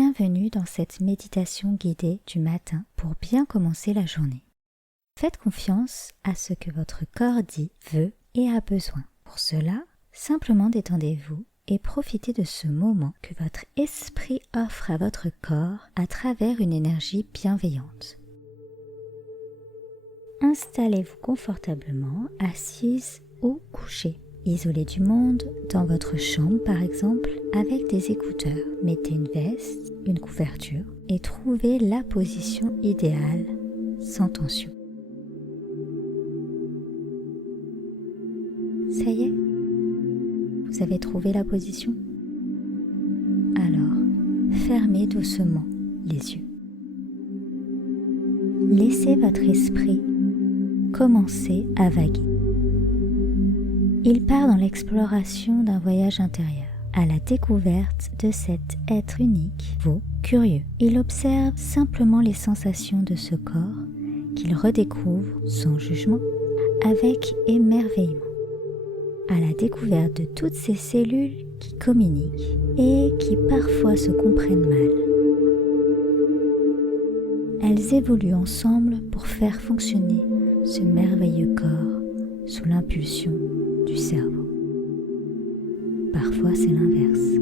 Bienvenue dans cette méditation guidée du matin pour bien commencer la journée. Faites confiance à ce que votre corps dit, veut et a besoin. Pour cela, simplement détendez-vous et profitez de ce moment que votre esprit offre à votre corps à travers une énergie bienveillante. Installez-vous confortablement, assise ou couchée. Isolez du monde, dans votre chambre par exemple, avec des écouteurs. Mettez une veste, une couverture et trouvez la position idéale, sans tension. Ça y est? Vous avez trouvé la position? Alors, fermez doucement les yeux. Laissez votre esprit commencer à vaguer. Il part dans l'exploration d'un voyage intérieur, à la découverte de cet être unique, vous, curieux. Il observe simplement les sensations de ce corps qu'il redécouvre sans jugement, avec émerveillement, à la découverte de toutes ces cellules qui communiquent et qui parfois se comprennent mal. Elles évoluent ensemble pour faire fonctionner ce merveilleux corps sous l'impulsion du cerveau. Parfois c'est l'inverse.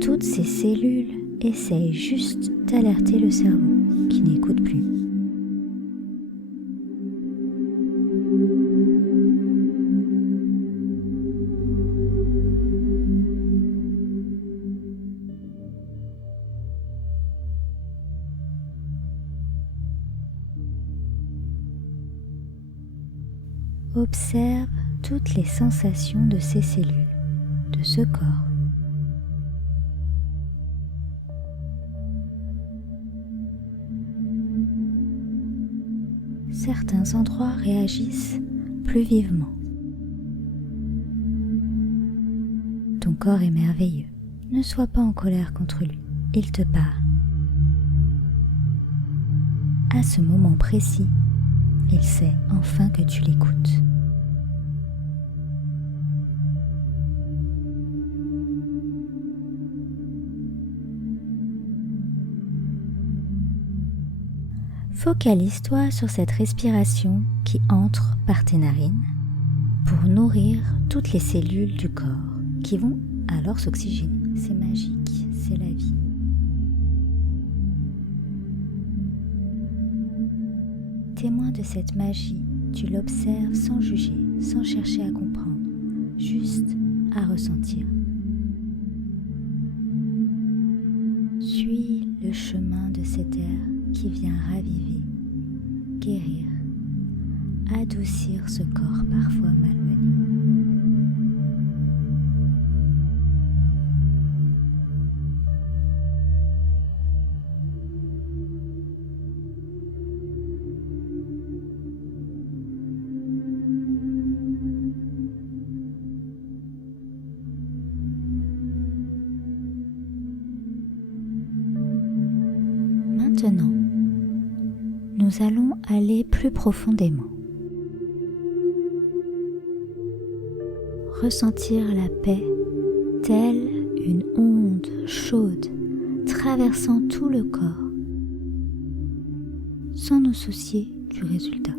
Toutes ces cellules essayent juste d'alerter le cerveau qui n'écoute plus. Observe toutes les sensations de ces cellules, de ce corps. Certains endroits réagissent plus vivement. Ton corps est merveilleux. Ne sois pas en colère contre lui. Il te parle. À ce moment précis, il sait enfin que tu l'écoutes. Focalise-toi sur cette respiration qui entre par tes narines pour nourrir toutes les cellules du corps qui vont alors s'oxygéner. C'est magique, c'est la vie. Témoin de cette magie, tu l'observes sans juger, sans chercher à comprendre, juste à ressentir. Suis le chemin de cet air qui vient raviver, guérir, adoucir ce corps parfois malmené. Maintenant, nous allons aller plus profondément. Ressentir la paix telle une onde chaude traversant tout le corps, sans nous soucier du résultat.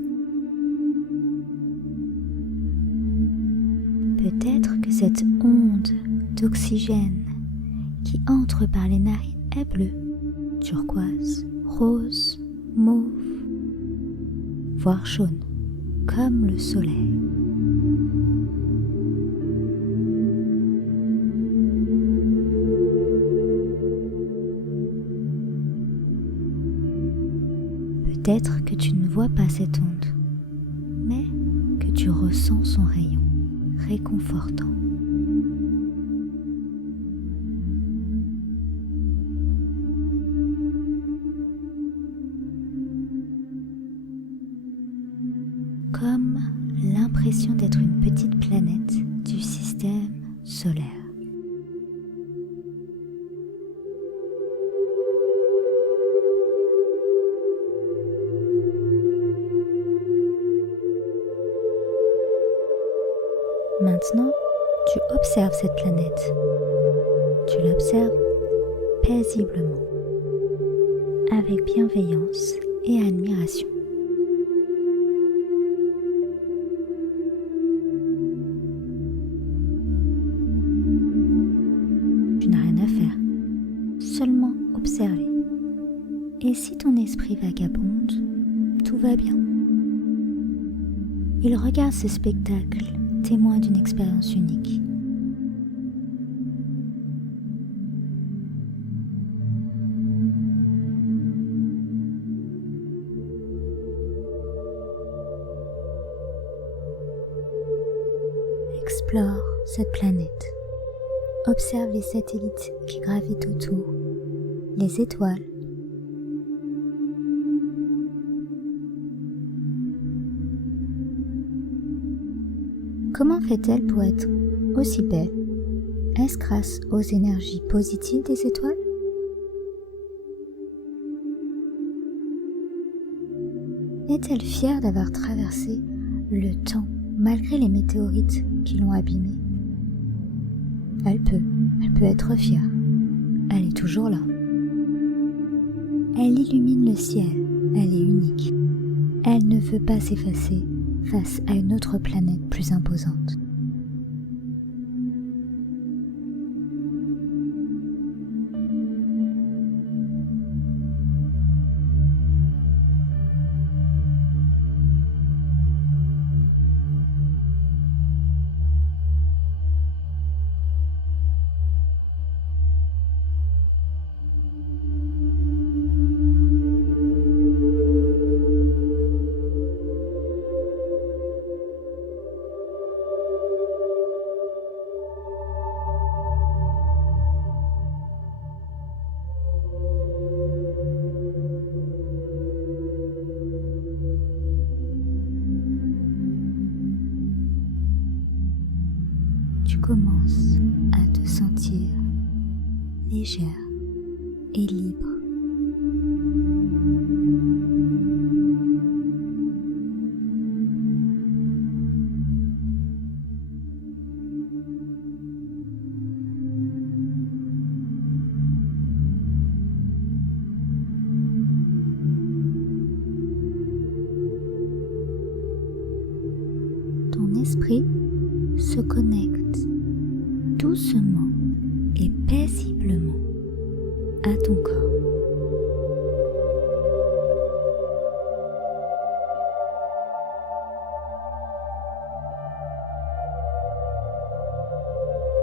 Peut-être que cette onde d'oxygène qui entre par les narines est bleue, turquoise, rose, mauve, voire jaune, comme le soleil. Peut-être que tu ne vois pas cette onde, mais que tu ressens son rayon réconfortant. Comme l'impression d'être une petite planète du système solaire. Maintenant, tu observes cette planète. Tu l'observes paisiblement. avec bienveillance et admiration. Tu n'as rien à faire, seulement observer. Et si ton esprit vagabonde, tout va bien. Il regarde ce spectacle, témoin d'une expérience unique. Explore cette planète. Observe les satellites qui gravitent autour, les étoiles. Comment fait-elle pour être aussi belle? Est-ce grâce aux énergies positives des étoiles? Est-elle fière d'avoir traversé le temps malgré les météorites qui l'ont abîmée? Elle peut être fière. Elle est toujours là. Elle illumine le ciel. Elle est unique. Elle ne veut pas s'effacer face à une autre planète plus imposante. Tu commences à te sentir légère et libre. Ton esprit se connecte doucement et paisiblement à ton corps.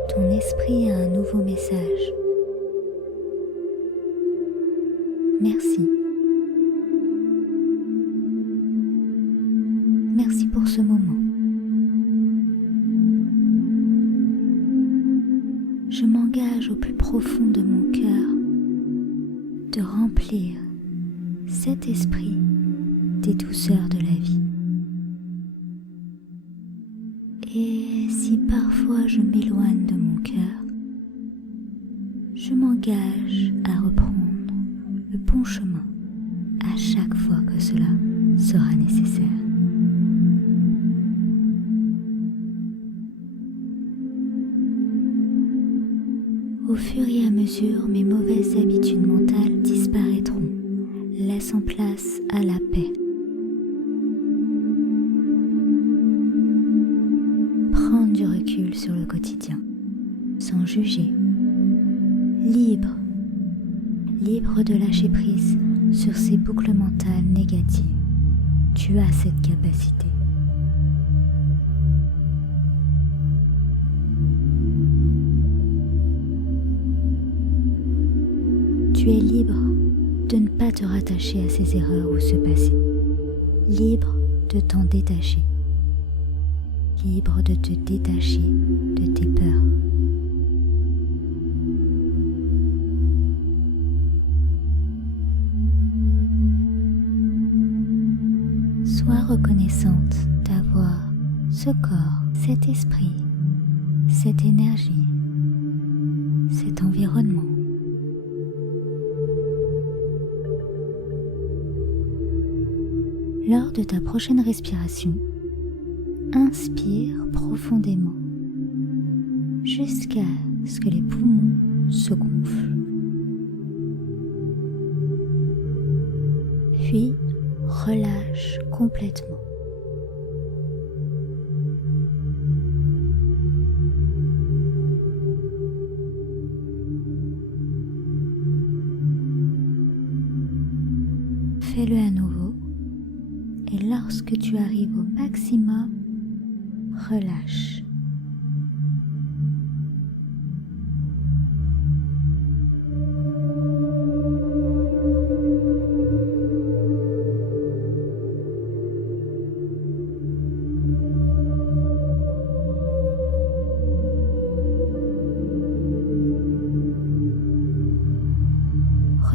Ton esprit a un nouveau message. Merci. Merci pour ce moment. Je m'engage au plus profond de mon cœur de remplir cet esprit des douceurs de la vie. Et si parfois je m'éloigne de mon cœur, je m'engage à reprendre le bon chemin à chaque fois que cela sera nécessaire. Au fur et à mesure, mes mauvaises habitudes mentales disparaîtront, laissant place à la paix. Prendre du recul sur le quotidien, sans juger. Libre de lâcher prise sur ces boucles mentales négatives. Tu as cette capacité. Tu es libre de ne pas te rattacher à ces erreurs ou ce passé. Libre de t'en détacher. Libre de te détacher de tes peurs. Sois reconnaissante d'avoir ce corps, cet esprit, cette énergie, cet environnement. Lors de ta prochaine respiration, inspire profondément jusqu'à ce que les poumons se gonflent. puis relâche complètement. Fais-le à nouveau et lorsque tu arrives au maximum, relâche.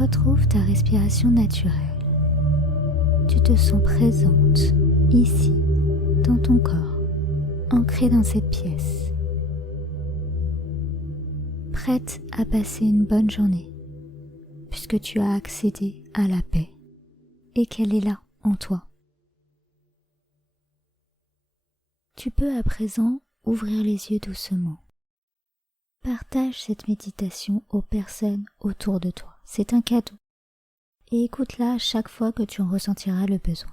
Retrouve ta respiration naturelle. Tu te sens présente, ici, dans ton corps, ancrée dans cette pièce. Prête à passer une bonne journée, puisque tu as accédé à la paix et qu'elle est là en toi. Tu peux à présent ouvrir les yeux doucement. Partage cette méditation aux personnes autour de toi. C'est un cadeau. Et écoute-la chaque fois que tu en ressentiras le besoin.